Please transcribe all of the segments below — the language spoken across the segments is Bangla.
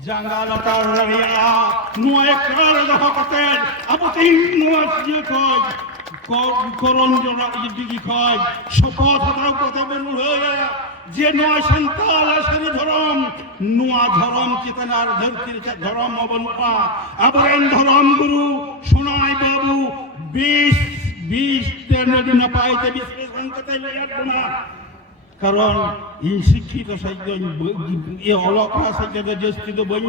Jangalata Raria, Noe Karahokaten, Abutin Noe Koron Digi Koi, Support Hotel, যে নয় সন্তাল আসেনি ধরম নোয়া ধরম চেতনার ধরতির ধরম অবলম্বা আবরেন ধরম গুরু সোনাই বাবু 20 নদী না পাইতে বিশ্লেষণ করতে লিয়াত কারণ শিক্ষিত সাইজন এ অলকা সাইজন জস্তিত বই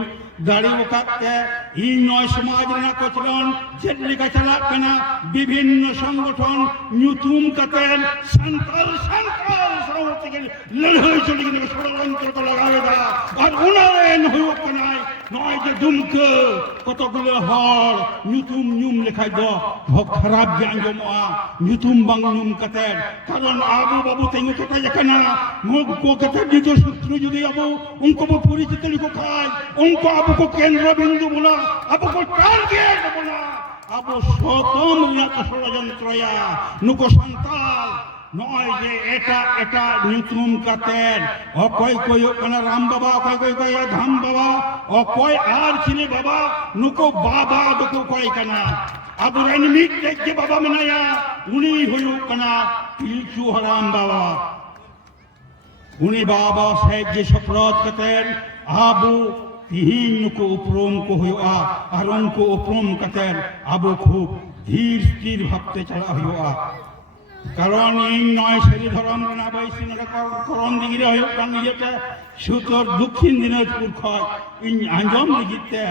গাড়ি ওকাতে ই নয় সমাজ না কচলন যেলিকা চালাক কানা বিভিন্ন সংগঠন নিউতুম কাতেন সন্তাল সাউথকে লড়াই চলে গেল ষড়যন্ত্র তো লাগাবে দা আর উনারেন হইও কানাই নয় যে দুমকে কতগুলো হর নিউতুম নিয়ম লেখাই দ খারাপ জ্ঞান জমা নিউতুম বাং নিয়ম কাতেন কারণ আবু বাবু তেঙ্গু কথা যেখানে मुझको कहते हैं जो सूत्र जो दिया वो उनको वो पूरी जितनी को खाए उनको आपको को केंद्र बिंदु बोला आपको टारगेट बोला अब वो स्वतम या षড়যন্ত্রয়া नुको संताल নয় যে এটা নিউট্রুম কাতেন অকয় কই ওখানে রাম বাবা অকয় কই ধাম বাবা অকয় আর ছিলে বাবা নুকো বাবা দুকো কয় কানা আবুরাইন মিট যে বাবা মেনায়া উনি হইও কানা পিলচু হারাম বাবা उन्हीं बाबा साहेब जी शपथ कतेन आबू तीन को उपरोम को हुआ अरुण को उपरोम कतेन आबू खूब धीर स्थिर भक्ते चला हुआ कारण इन नय शरीर धर्म ना बैसी न करन दिगिरे होय कान निजेते सुतोर दक्षिण दिनाजपुर खय इन आंजम दिगिते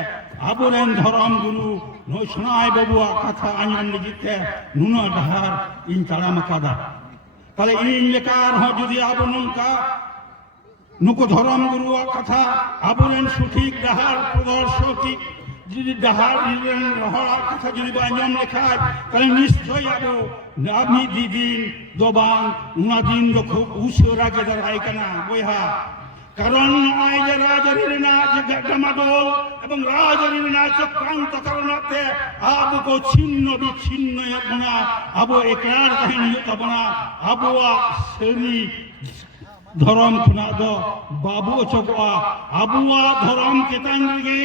आबुरेन धर्म गुरु नय सोनाय बाबुआ कथा आंजम दिगिते नुना डाहार इन तालाम कादा তাহলে এই লেখার হয় যদি আবু নৌকা নুকো ধরম গুরুয়া কথা আবুলেন সঠিক ডাহার প্রদর্শক যদি ডাহার হওয়ার কথা যদি বাঞ্জম লেখায় তাহলে নিশ্চয়ই আবু আমি দিদিন দবাং উনাদিন খুব উসরা গেদার আইকানা বইহা কারণ নয় যে রাজারির না যে গামাদল এবং রাজারির না চক্রান্ত কারণতে আবুকে ছিন্ন বিচ্ছিন্ন না আবু একরার কাহিনী হতো না আবুয়া সেরি ধরম খুনা দ বাবু চকয়া আবুয়া ধরম চেতন গে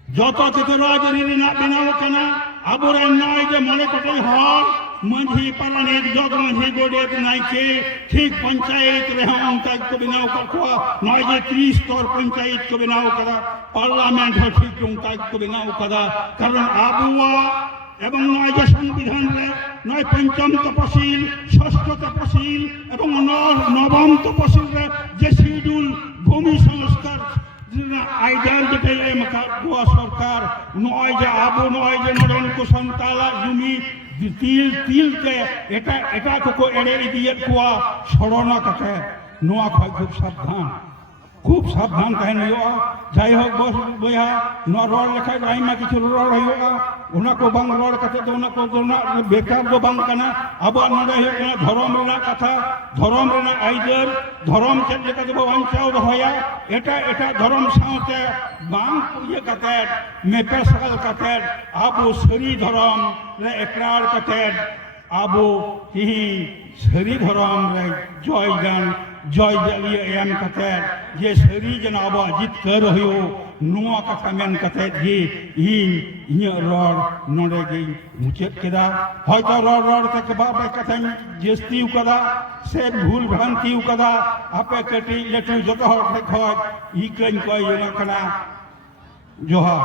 যত যত রাজারির না বেনাও কেনা আবুরে নয় যে মনে কটাই হয় মাঝি পালানের জগ মাঝি গোডেত নাইকে ঠিক পঞ্চায়েত রেহম কাজ को बिनाव करखवा नय जे 30 স্তর পঞ্চায়েত को बिनाव करा पार्लियामेंट हो ठीक काज को बिनाव करा कारण आबुआ এবং নয় যে সংবিধান রে নয় পঞ্চম তপশিল ষষ্ঠ তপশিল এবং নবম তপশিল রে যে শিডিউল ভূমি সংস্কার আইডিয়াল যেটা গোয়া সরকার নয় যে আবু নয় যে নরন को संताला জমি तिल के एटा को एड़े दिए कुआ छड़ना कते नोआ खय खूब सावधान कहन हुआ जाय हो बस बया न रोड लेखा राइमा किछु रोड हुआ उना को बंग रोड कते तो उना को दोना बेकार दो बंग कना अब नडे हुआ धर्म रेना कथा धर्म रेना आइडर धर्म चेक लेका जो वंचाओ होया एटा धर्म साथे बांग ये कते मेपेसाल कते आबो सरी धर्म रे एकरार कते आबो ही सरी धर्म रे जय गान जय जलिए एम कते जे सरी जन अब जित कर होयो नुआ कथा मेन कते जे इन रोड नडे गई मुचेत केदा हयतो रोड तक बाबे कथा जस्ती कदा से भूल भ्रांति कदा आपे कटी लेटू जतो हर खय ई कन कोय कना जोहा